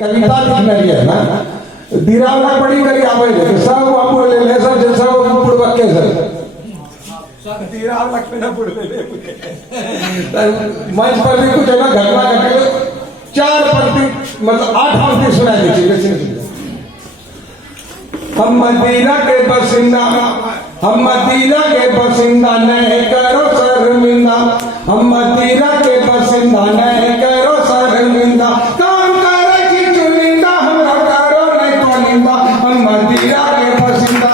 कविता लिखणारी आहे ना दिरावला पडी करी आवे सब वापरले लेसर जे सब पुडबक्के सर दिराव लगते पुडले मंच पर भी कुछ है ना घटना घटे 4 पंक्ति मतलब 8 पंक्ति सुनाई देती हम मदीना के बसिंदा नहीं करो शर्मिंदा हम मदीना के बसिंदा नहीं करो शर्मिंदा काम करे की चुनिंदा हमरा करो नहीं तोनिंदा हम मदीना के बसिंदा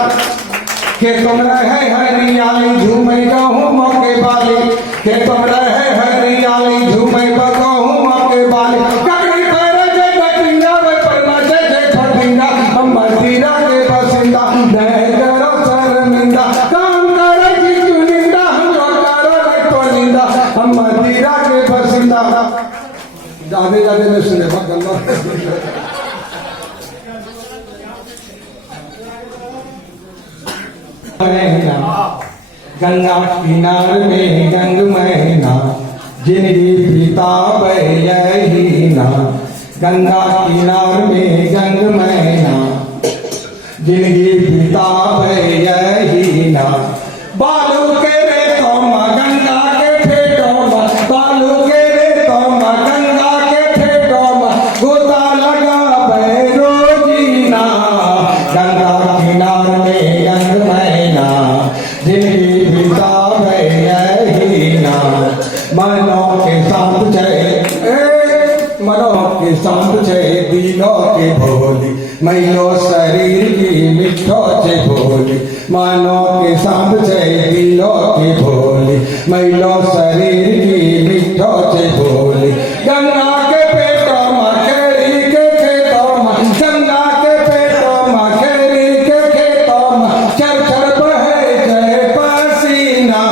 के तुम रहे हरियाली झूमे कहूँ मौके वाली के तुम रहे हरियाली झूमे कहूँ मौके वाली ककड़ी करे जे बटिंगा वे परमा जे फटिंगा हम मदीना के बसिंदा नहीं करो शर्मिंदा काम करे की चुनिंदा हमरा करो नहीं तोनिंदा हम मदीना के बसिंदा जाने जाने में सुने गंगा किनार में गंग महीना जिनकी पिता यही ना गंगा किनार में गंग महीना जिनकी पिता यही ना बालू के रे तो गंगा के फेटो बालू के रे तो गंगा के फेटो गोता लगा रोजीना गंगा किनार में गंग महीना जिनकी पिता यही ना मनो के साथ दिलो के भोली मैलो शरीर की मिठो चे भोली मानो के साथ दिलो के भोली मैलो शरीर की मिठो चे भोली गंगा के पेटो मखेरी के खेतों में गंगा के पेटो मखेरी के खेतों में चर चर बहे जय पसीना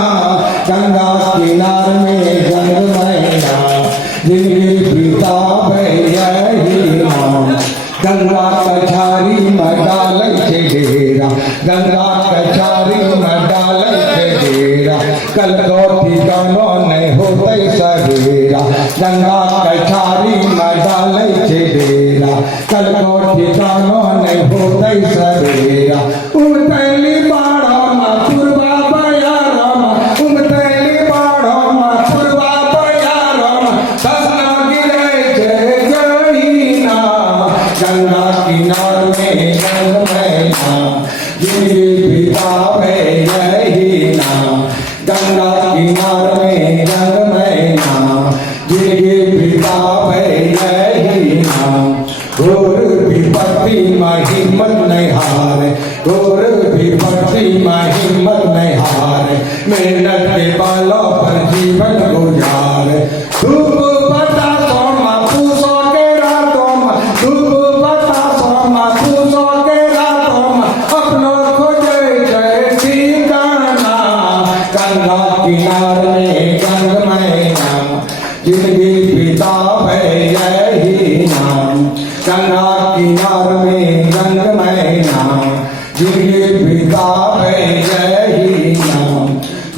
गंगा किनार में गंग महीना जिनकी पिता यही नाम गंगा कछारी में डाल के डेरा गंगा कछारी में डाल के डेरा कल को ठिकानो नहीं होते सवेरा गंगा कछारी में डाल के डेरा कल को ठिकानो नहीं होते सवेरा उमतैली बाड़ा मा पूर्वा बयारा मा उमतैली बाड़ा मा पूर्वा बयारा मा ससना गिरे जय गईना गंगा किनार में गंग महीना जिनकी पिता यही नाम गंगा किनार में गंग महीना जिनकी पिता यही नाम घोर विपत्ति में हिम्मत नहीं हारे घोर विपत्ति में हिम्मत नहीं हारे मेहनत के बालों पर जीवन गुजारे धूप पता सोमा पूसो के रातों में धूप पता सोमा पूसो के रातों में अपनों को जय जय ठिकाना गंगा किनार में गंग महीना जिनकी पिता यही नाम गंगा किनार में गंग महीना जिनकी पिता यही नाम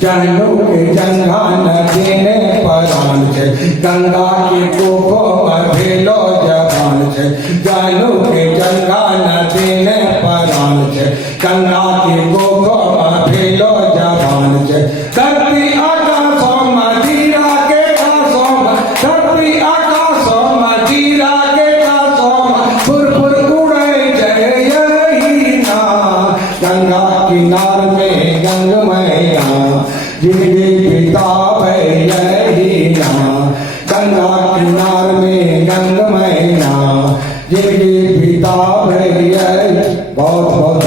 जनों के जंगा न देने परान छे गंगा के कोको में भेलो जवान छे जनों के जंगा न देने परान छे गंगा के कोको में भेलो जवान छे धरती आकाशों में जीरा के घासों में धरती आकाशों में जीरा के घासों में फुर उड़े जय यही ना गंगा किनार में गंग महीना जिनके पिता यही ना गंगा किनार में गंग महीना जिनके पिता यही बहुत बहुत